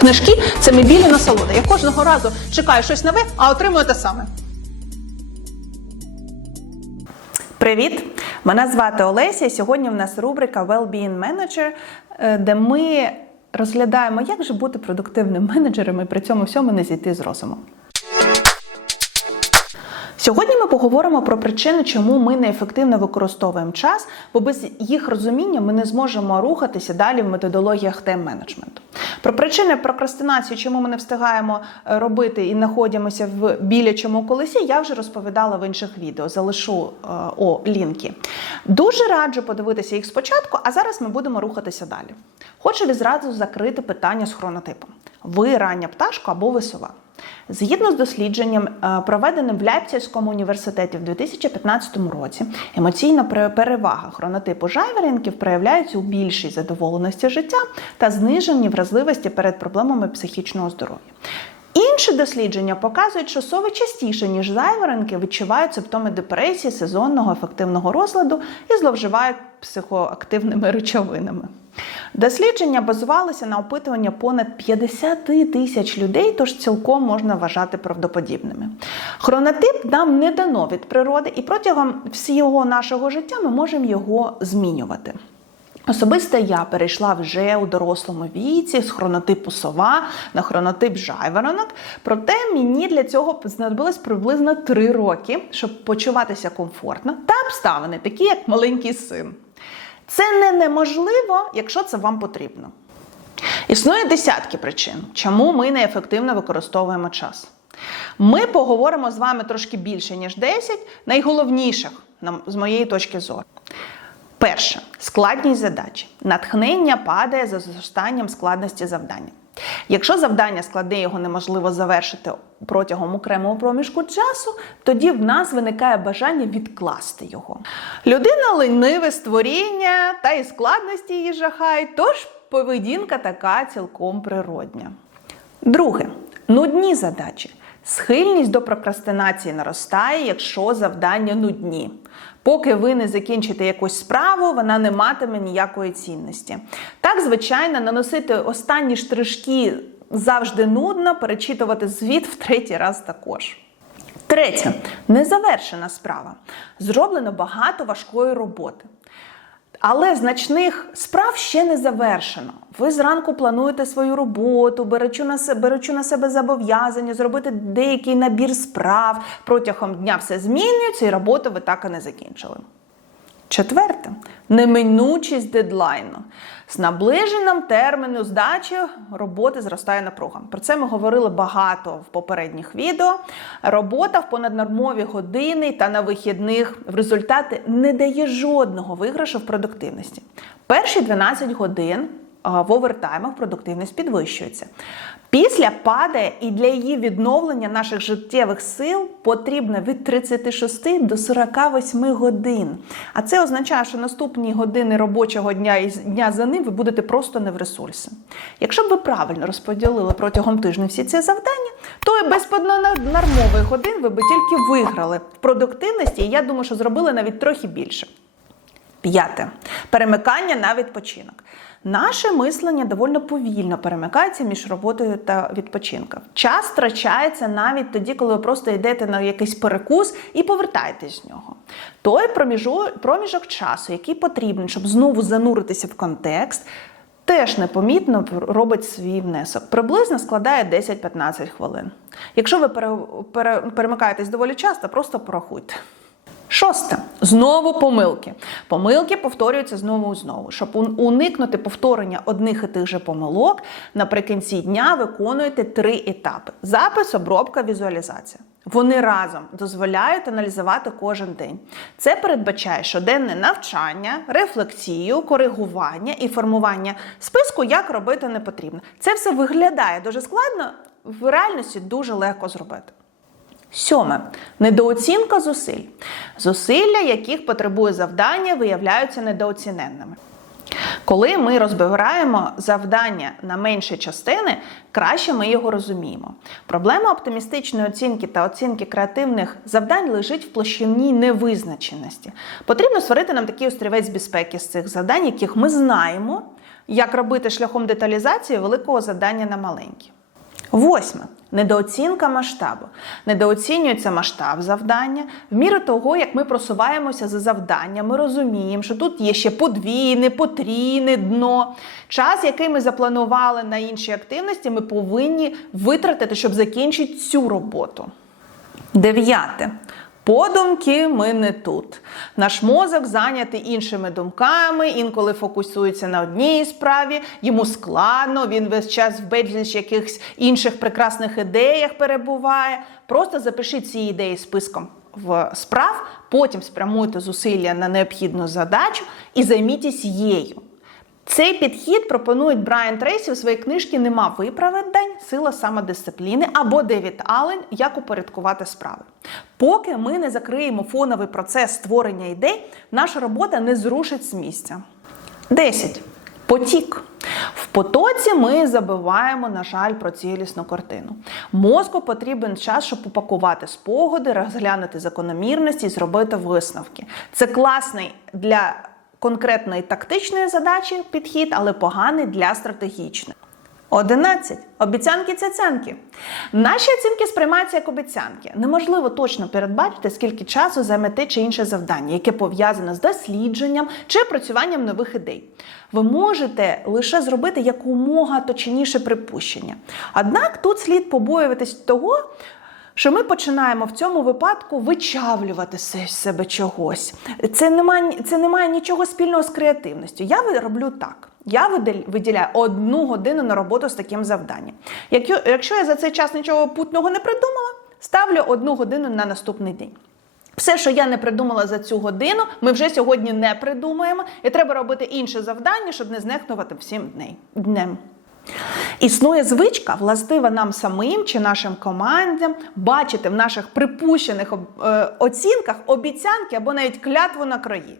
Книжки це мебільна насолода. Я кожного разу чекаю щось нове, а отримую те саме. Привіт! Мене звати Олеся. і Сьогодні в нас рубрика Wellbeing Manager, е, де ми розглядаємо, як же бути продуктивним менеджером і при цьому всьому не зійти з розуму. Сьогодні ми поговоримо про причини, чому ми неефективно використовуємо час, бо без їх розуміння ми не зможемо рухатися далі в методологіях тайм-менеджменту. Про причини прокрастинації, чому ми не встигаємо е, робити і знаходимося в білячому колесі, я вже розповідала в інших відео. Залишу е, о лінки. Дуже раджу подивитися їх спочатку, а зараз ми будемо рухатися далі. Хочу відразу закрити питання з хронотипом: ви рання пташка або ви сова. Згідно з дослідженням, е, проведеним в Ляйпцівському університеті в 2015 році, емоційна перевага хронотипу жайворонків проявляється у більшій задоволеності життя та зниженні вразливості перед проблемами психічного здоров'я. Інші дослідження показують, що сови частіше, ніж зайворонки, відчувають симптоми депресії, сезонного ефективного розладу і зловживають психоактивними речовинами. Дослідження базувалися на опитуванні понад 50 тисяч людей, тож цілком можна вважати правдоподібними. Хронотип нам не дано від природи, і протягом всього нашого життя ми можемо його змінювати. Особисто я перейшла вже у дорослому віці з хронотипу сова на хронотип жайворонок. Проте мені для цього знадобилось приблизно 3 роки, щоб почуватися комфортно та обставини, такі як маленький син. Це не неможливо, якщо це вам потрібно. Існує десятки причин, чому ми неефективно використовуємо час. Ми поговоримо з вами трошки більше, ніж 10 найголовніших, на- з моєї точки зору. Перше складність задачі. Натхнення падає за зростанням складності завдання. Якщо завдання складне, його неможливо завершити протягом окремого проміжку часу, тоді в нас виникає бажання відкласти його. Людина лениве створіння, та і складності її жахають, тож поведінка така цілком природня. Друге нудні задачі. Схильність до прокрастинації наростає, якщо завдання нудні. Поки ви не закінчите якусь справу, вона не матиме ніякої цінності. Так, звичайно, наносити останні штришки завжди нудно, перечитувати звіт в третій раз також. Третє незавершена справа. Зроблено багато важкої роботи. Але значних справ ще не завершено. Ви зранку плануєте свою роботу, беречу на себе, беречу на себе зобов'язання, зробити деякий набір справ. Протягом дня все змінюється, і роботу ви так і не закінчили. Четверте неминучість дедлайну. З наближенням терміну здачі роботи зростає напруга. Про це ми говорили багато в попередніх відео. Робота в понаднормові години та на вихідних в результаті не дає жодного виграшу в продуктивності. Перші 12 годин в овертаймах продуктивність підвищується. Після падає, і для її відновлення наших життєвих сил потрібно від 36 до 48 годин. А це означає, що наступні години робочого дня і дня за ним ви будете просто не в ресурсі. Якщо б ви правильно розподілили протягом тижня всі ці завдання, то і без поднормових годин ви би тільки виграли в продуктивності, і я думаю, що зробили навіть трохи більше. П'яте перемикання на відпочинок. Наше мислення доволі повільно перемикається між роботою та відпочинком. Час втрачається навіть тоді, коли ви просто йдете на якийсь перекус і повертаєтесь з нього. Той проміжок часу, який потрібен, щоб знову зануритися в контекст, теж непомітно робить свій внесок. Приблизно складає 10-15 хвилин. Якщо ви пере, перемикаєтесь доволі часто, просто порахуйте. Шосте. Знову помилки. Помилки повторюються знову і знову. Щоб уникнути повторення одних і тих же помилок, наприкінці дня виконуєте три етапи: запис, обробка, візуалізація. Вони разом дозволяють аналізувати кожен день. Це передбачає щоденне навчання, рефлексію, коригування і формування списку, як робити не потрібно. Це все виглядає дуже складно, в реальності дуже легко зробити. Сьоме недооцінка зусиль. Зусилля, яких потребує завдання, виявляються недооціненними. Коли ми розбираємо завдання на менші частини, краще ми його розуміємо. Проблема оптимістичної оцінки та оцінки креативних завдань лежить в площині невизначеності. Потрібно створити нам такий острівець безпеки з цих завдань, яких ми знаємо, як робити шляхом деталізації великого завдання на маленькі. Восьме. Недооцінка масштабу. Недооцінюється масштаб завдання. В міру того, як ми просуваємося за завдання, ми розуміємо, що тут є ще подвійне, потрійне дно. Час, який ми запланували на інші активності, ми повинні витратити, щоб закінчити цю роботу. Дев'яте. Подумки ми не тут. Наш мозок зайнятий іншими думками, інколи фокусується на одній справі, йому складно, він весь час в безліч якихось інших прекрасних ідеях перебуває. Просто запишіть ці ідеї списком в справ, потім спрямуйте зусилля на необхідну задачу і займітесь її. Цей підхід пропонують Брайан Трейсі у своїй книжці Нема виправдань, сила самодисципліни або Девід Аллен Як упорядкувати справи. Поки ми не закриємо фоновий процес створення ідей, наша робота не зрушить з місця. 10. Потік. В потоці ми забуваємо, на жаль, про цілісну картину. Мозку потрібен час, щоб упакувати спогади, розглянути закономірності зробити висновки. Це класний для конкретної тактичної задачі підхід, але поганий для стратегічної. 11. Обіцянки цяцянки. Наші оцінки сприймаються як обіцянки. Неможливо точно передбачити, скільки часу займе те чи інше завдання, яке пов'язане з дослідженням чи опрацюванням нових ідей. Ви можете лише зробити якомога точніше припущення. Однак тут слід побоюватись того, що ми починаємо в цьому випадку вичавлювати з себе чогось. Це немає, це не має нічого спільного з креативністю. Я роблю так. Я виділяю одну годину на роботу з таким завданням. Якщо я за цей час нічого путного не придумала, ставлю одну годину на наступний день. Все, що я не придумала за цю годину, ми вже сьогодні не придумаємо, і треба робити інше завдання, щоб не знехнувати всім днем. Існує звичка, властива нам самим чи нашим командам бачити в наших припущених е, оцінках обіцянки або навіть клятву на краї.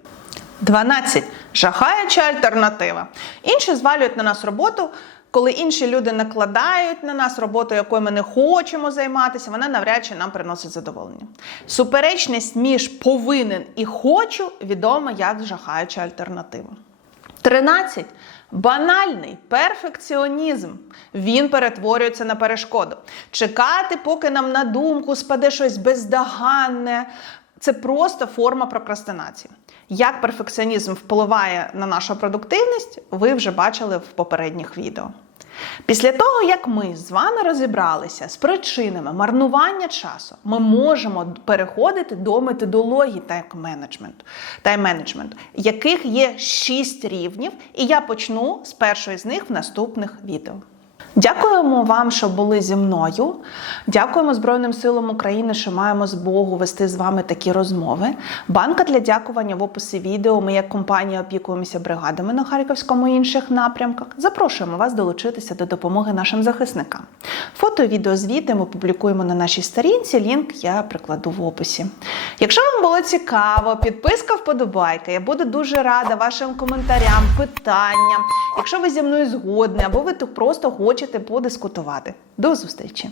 12. Жахаюча альтернатива. Інші звалюють на нас роботу. Коли інші люди накладають на нас роботу, якою ми не хочемо займатися, вона навряд чи нам приносить задоволення. Суперечність між повинен і хочу відома як жахаюча альтернатива. 13. Банальний перфекціонізм. Він перетворюється на перешкоду. Чекати, поки нам на думку спаде щось бездоганне. Це просто форма прокрастинації. Як перфекціонізм впливає на нашу продуктивність, ви вже бачили в попередніх відео. Після того, як ми з вами розібралися з причинами марнування часу, ми можемо переходити до методології тайм-менеджменту, тайм-менеджменту, яких є 6 рівнів, і я почну з першої з них в наступних відео. Дякуємо вам, що були зі мною. Дякуємо Збройним силам України, що маємо змогу вести з вами такі розмови. Банка для дякування в описі відео. Ми як компанія опікуємося бригадами на Харківському і інших напрямках. Запрошуємо вас долучитися до допомоги нашим захисникам. Фото і відеозвіти ми публікуємо на нашій сторінці. Лінк я прикладу в описі. Якщо вам було цікаво, підписка вподобайка. Я буду дуже рада вашим коментарям, питанням. Якщо ви зі мною згодні, або ви тут просто хочете подискутувати. До зустрічі!